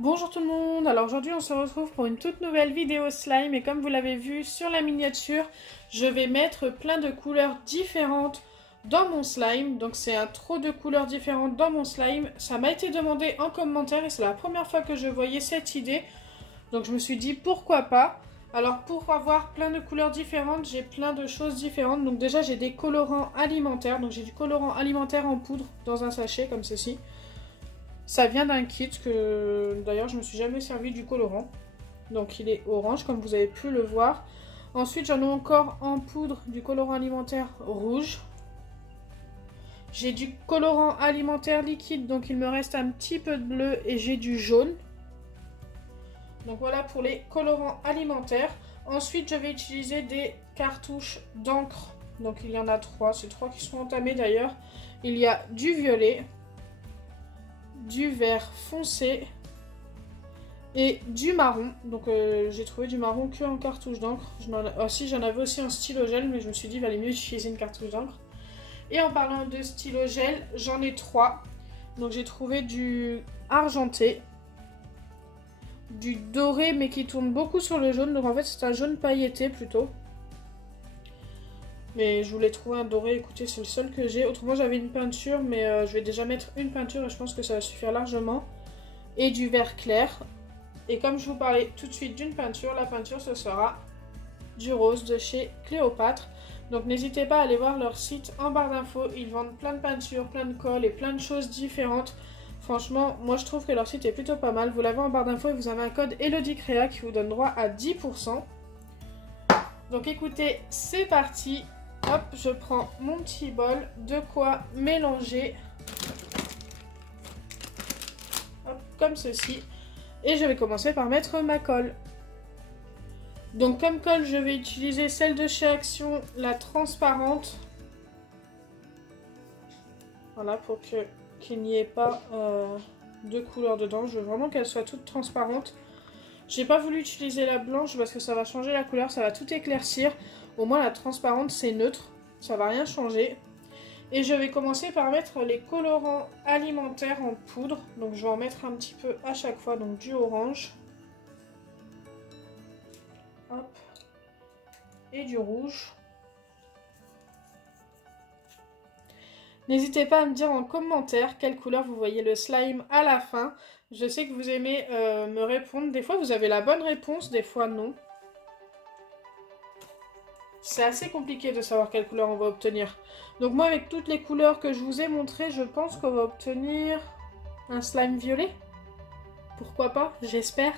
Bonjour tout le monde, alors aujourd'hui on se retrouve pour une toute nouvelle vidéo slime et comme vous l'avez vu sur la miniature, je vais mettre plein de couleurs différentes dans mon slime. Donc c'est un trop de couleurs différentes dans mon slime. Ça m'a été demandé en commentaire et c'est la première fois que je voyais cette idée. Donc je me suis dit pourquoi pas. Alors pour avoir plein de couleurs différentes, j'ai plein de choses différentes. Donc déjà j'ai des colorants alimentaires. Donc j'ai du colorant alimentaire en poudre dans un sachet comme ceci. Ça vient d'un kit que d'ailleurs je me suis jamais servi du colorant. Donc il est orange comme vous avez pu le voir. Ensuite j'en ai encore en poudre du colorant alimentaire rouge. J'ai du colorant alimentaire liquide donc il me reste un petit peu de bleu et j'ai du jaune. Donc voilà pour les colorants alimentaires. Ensuite je vais utiliser des cartouches d'encre. Donc il y en a 3, c'est 3 qui sont entamées d'ailleurs. Il y a du violet, du vert foncé et du marron. Donc j'ai trouvé du marron que en cartouche d'encre. J'en avais aussi un stylo gel, mais je me suis dit il valait mieux utiliser une cartouche d'encre. Et en parlant de stylo gel, j'en ai 3. Donc j'ai trouvé du argenté, du doré mais qui tourne beaucoup sur le jaune. Donc en fait c'est un jaune pailleté plutôt. Mais je voulais trouver un doré, écoutez c'est le seul que j'ai. Autrement j'avais une peinture mais je vais déjà mettre une peinture et je pense que ça va suffire largement. Et du vert clair. Et comme je vous parlais tout de suite d'une peinture, la peinture ce sera du rose de chez Cléopâtre. Donc n'hésitez pas à aller voir leur site en barre d'infos. Ils vendent plein de peintures, plein de colles et plein de choses différentes. Franchement, moi je trouve que leur site est plutôt pas mal. Vous l'avez en barre d'infos et vous avez un code ElodieCrea qui vous donne droit à 10%. Donc écoutez, c'est parti. Hop, je prends mon petit bol, de quoi mélanger. Hop, comme ceci. Et je vais commencer par mettre ma colle. Donc comme colle, je vais utiliser celle de chez Action, la transparente. Voilà, pour qu'il n'y ait pas de couleur dedans. Je veux vraiment qu'elle soit toute transparente. J'ai pas voulu utiliser la blanche parce que ça va changer la couleur, ça va tout éclaircir. Au moins la transparente c'est neutre, ça va rien changer. Et je vais commencer par mettre les colorants alimentaires en poudre. Donc je vais en mettre un petit peu à chaque fois, donc du orange. Hop. Et du rouge. N'hésitez pas à me dire en commentaire quelle couleur vous voyez le slime à la fin. Je sais que vous aimez me répondre. Des fois vous avez la bonne réponse, des fois non. C'est assez compliqué de savoir quelle couleur on va obtenir. Donc moi avec toutes les couleurs que je vous ai montrées, je pense qu'on va obtenir un slime violet. Pourquoi pas, j'espère.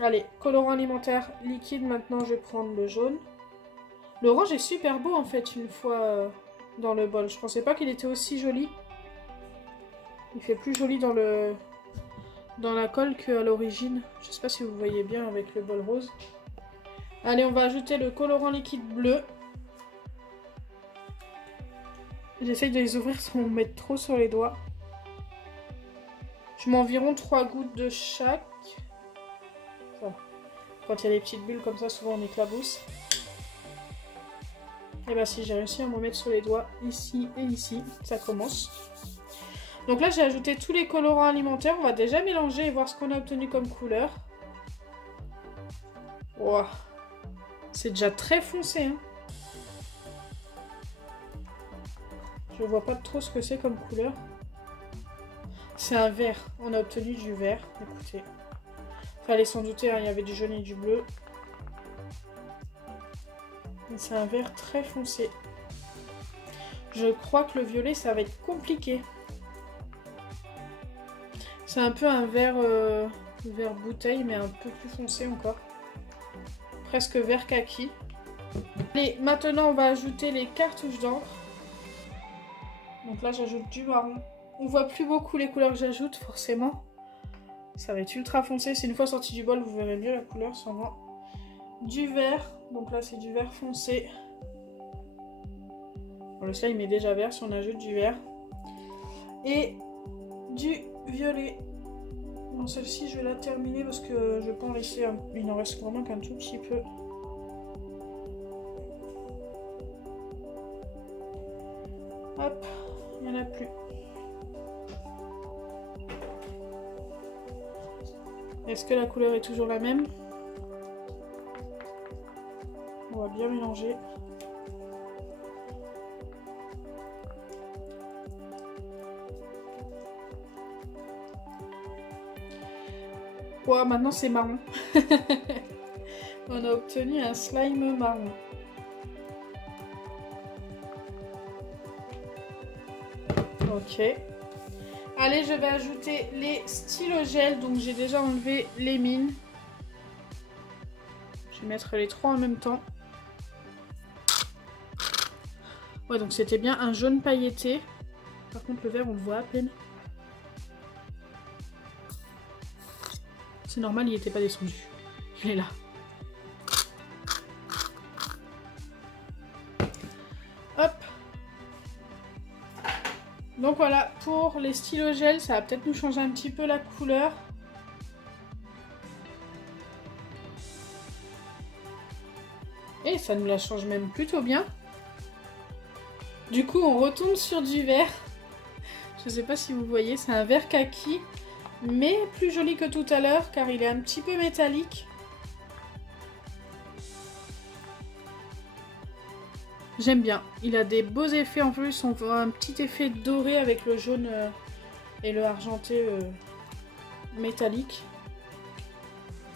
Allez, colorant alimentaire liquide, maintenant je vais prendre le jaune. L'orange est super beau en fait une fois dans le bol. Je pensais pas qu'il était aussi joli. Il fait plus joli dans la colle qu'à l'origine. Je sais pas si vous voyez bien avec le bol rose. Allez, on va ajouter le colorant liquide bleu. J'essaye de les ouvrir sans me mettre trop sur les doigts. Je mets environ 3 gouttes de chaque. Voilà. Quand il y a des petites bulles comme ça, souvent on éclabousse. Et bah si, j'ai réussi à m'en mettre sur les doigts, ici et ici. Ça commence. Donc là, j'ai ajouté tous les colorants alimentaires. On va déjà mélanger et voir ce qu'on a obtenu comme couleur. Wow. C'est déjà très foncé, hein. Je vois pas trop ce que c'est comme couleur. C'est un vert. On a obtenu du vert. Écoutez. Fallait s'en douter, hein, il y avait du jaune et du bleu. C'est un vert très foncé. Je crois que le violet, ça va être compliqué. C'est un peu un vert, vert bouteille, mais un peu plus foncé encore. Presque vert kaki. Allez, maintenant on va ajouter les cartouches d'encre. Donc là j'ajoute du marron. On voit plus beaucoup les couleurs que j'ajoute forcément. Ça va être ultra foncé. C'est une fois sorti du bol, vous verrez mieux la couleur sûrement. Du vert. Donc là c'est du vert foncé. Bon, le slime est déjà vert si on ajoute du vert. Et du violet. Bon, celle-ci je vais la terminer parce que je peux en laisser il n'en reste vraiment qu'un tout petit peu. Hop, il n'y en a plus. Est-ce que la couleur est toujours la même? On va bien mélanger. Wow, maintenant c'est marron. On a obtenu un slime marron. Ok. Allez, je vais ajouter les stylogels. Donc j'ai déjà enlevé les mines. Je vais mettre les trois en même temps. Ouais, donc c'était bien un jaune pailleté. Par contre, le vert, on le voit à peine. C'est normal, il n'était pas descendu. Il est là. Hop. Donc voilà, pour les stylogels, ça va peut-être nous changer un petit peu la couleur. Et ça nous la change même plutôt bien. Du coup, on retombe sur du vert. Je ne sais pas si vous voyez, c'est un vert kaki. Mais plus joli que tout à l'heure, car il est un petit peu métallique. J'aime bien. Il a des beaux effets en plus. On voit un petit effet doré avec le jaune et le argenté métallique.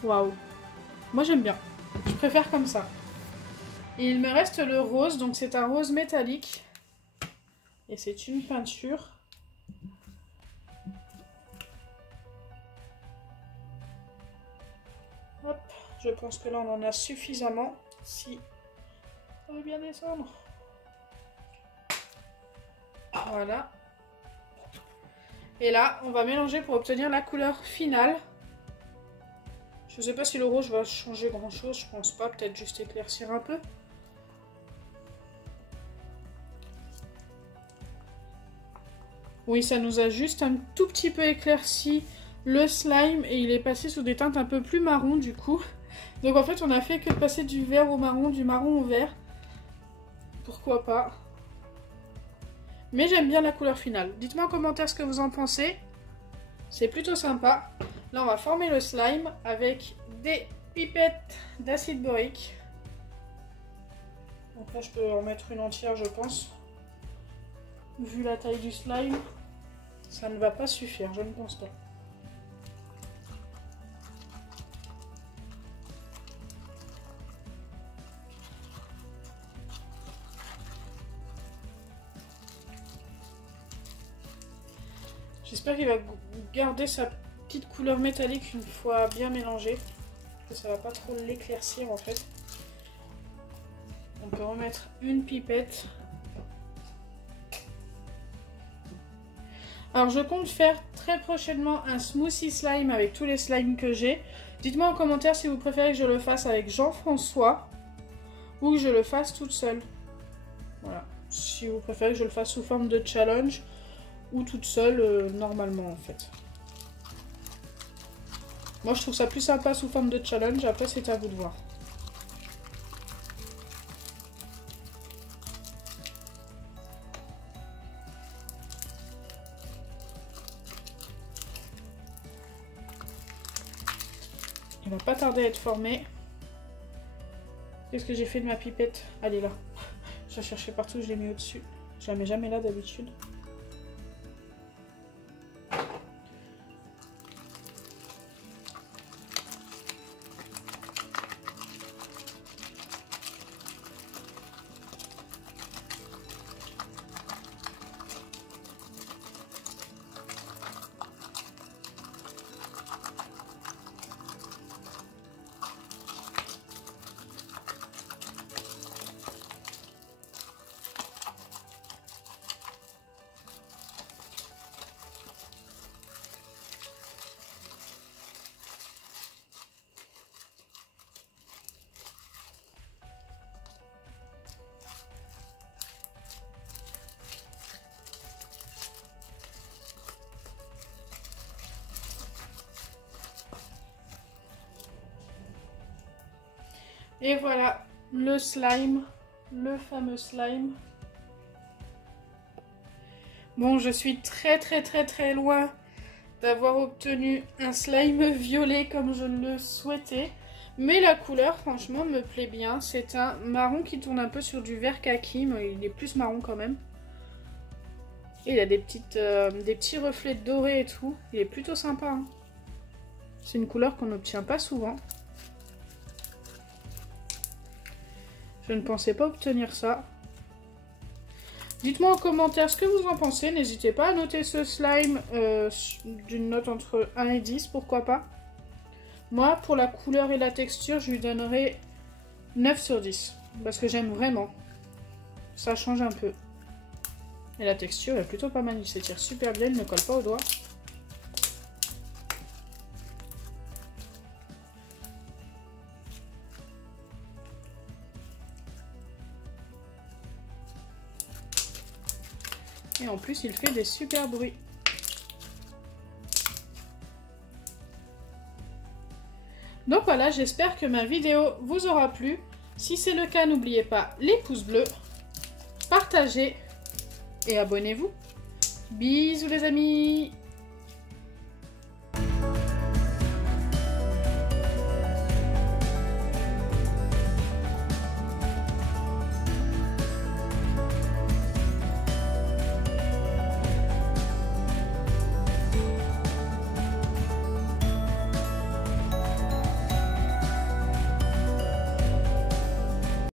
Waouh. Moi j'aime bien. Je préfère comme ça. Et il me reste le rose. Donc c'est un rose métallique. Et c'est une peinture. Hop. Je pense que là on en a suffisamment. Si ça veut bien descendre. Voilà. Et là, on va mélanger pour obtenir la couleur finale. Je ne sais pas si le rouge va changer grand chose, je pense pas, peut-être juste éclaircir un peu. Oui, ça nous a juste un tout petit peu éclairci le slime et il est passé sous des teintes un peu plus marron du coup. Donc en fait, on a fait que passer du vert au marron, du marron au vert. Pourquoi pas. Mais j'aime bien la couleur finale. Dites-moi en commentaire ce que vous en pensez. C'est plutôt sympa. Là, on va former le slime avec des pipettes d'acide borique. Donc là, je peux en mettre une entière, je pense. Vu la taille du slime, ça ne va pas suffire, je ne pense pas. J'espère qu'il va garder sa petite couleur métallique une fois bien mélangé. Que ça va pas trop l'éclaircir en fait. On peut remettre une pipette. Alors je compte faire très prochainement un smoothie slime avec tous les slimes que j'ai. Dites-moi en commentaire si vous préférez que je le fasse avec Jean-François ou que je le fasse toute seule. Voilà. Si vous préférez que je le fasse sous forme de challenge ou toute seule normalement en fait. Moi je trouve ça plus sympa sous forme de challenge, après c'est à vous de voir. Il va pas tarder à être formé. Qu'est-ce que j'ai fait de ma pipette? Elle est là. Je la cherchais partout, je l'ai mis au-dessus. Je la mets jamais là d'habitude. Et voilà, le slime, le fameux slime. Bon, je suis très loin d'avoir obtenu un slime violet comme je le souhaitais. Mais la couleur, franchement, me plaît bien. C'est un marron qui tourne un peu sur du vert kaki, mais il est plus marron quand même. Et il a des petits reflets dorés et tout. Il est plutôt sympa, hein. C'est une couleur qu'on n'obtient pas souvent. Je ne pensais pas obtenir ça. Dites-moi en commentaire ce que vous en pensez. N'hésitez pas à noter ce slime d'une note entre 1 et 10, pourquoi pas. Moi, pour la couleur et la texture, je lui donnerai 9 sur 10. Parce que j'aime vraiment. Ça change un peu. Et la texture est plutôt pas mal. Il s'étire super bien, il ne colle pas aux doigts. Et en plus, il fait des super bruits. Donc voilà, j'espère que ma vidéo vous aura plu. Si c'est le cas, n'oubliez pas les pouces bleus, partagez et abonnez-vous. Bisous les amis!